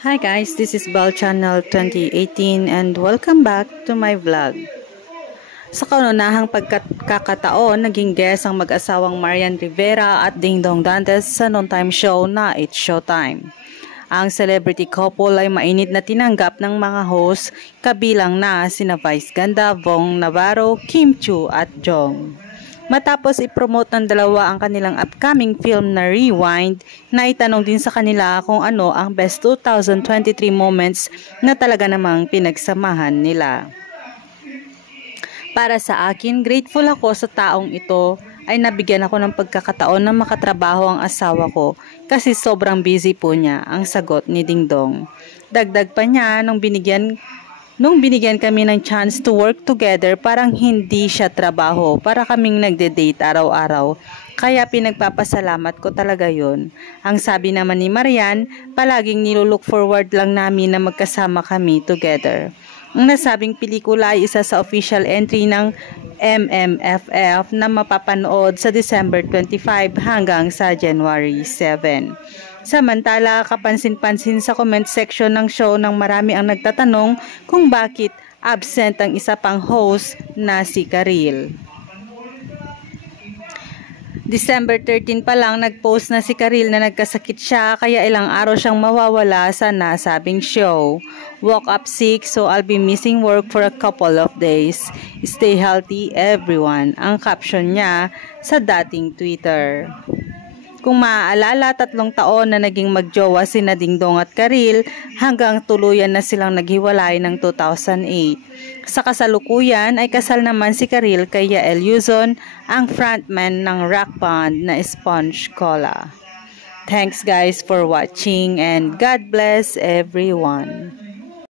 Hi guys, this is Bell Channel 2018 and welcome back to my vlog. Sa kaunahang pagkakataon, naging guest ang mag-asawang Marian Rivera at Ding Dong Dantes sa noontime show na It's Showtime. Ang celebrity couple ay mainit na tinanggap ng mga host kabilang na sina Vice Ganda, Vong Navarro, Kim Chiu at Jong. Matapos i-promote ng dalawa ang kanilang upcoming film na Rewind, na itanong din sa kanila kung ano ang best 2023 moments na talaga namang pinagsamahan nila. Para sa akin, grateful ako sa taong ito ay nabigyan ako ng pagkakataon na makatrabaho ang asawa ko kasi sobrang busy po niya, ang sagot ni Ding Dong. Dagdag pa niya nung binigyan kami ng chance to work together, parang hindi siya trabaho, para kaming nagde-date araw-araw. Kaya pinagpapasalamat ko talaga yun. Ang sabi naman ni Marian, palaging nilulook forward lang namin na magkasama kami together. Ang nasabing pelikula ay isa sa official entry ng MMFF na mapapanood sa December 25 hanggang sa January 7. Samantala, kapansin-pansin sa comment section ng show nang marami ang nagtatanong kung bakit absent ang isa pang host na si Karil. December 13 pa lang nagpost na si Karil na nagkasakit siya kaya ilang araw siyang mawawala sa nasabing show. Woke up sick, so I'll be missing work for a couple of days. Stay healthy everyone, ang caption niya sa dating Twitter. Kung maaalala, 3 taon na naging magjowa sina Ding Dong at Karil hanggang tuluyan na silang naghiwalay ng 2008. Sa kasalukuyan ay kasal naman si Karil kay Yael Yuzon, ang frontman ng rock band na Sponge Cola. Thanks guys for watching and God bless everyone.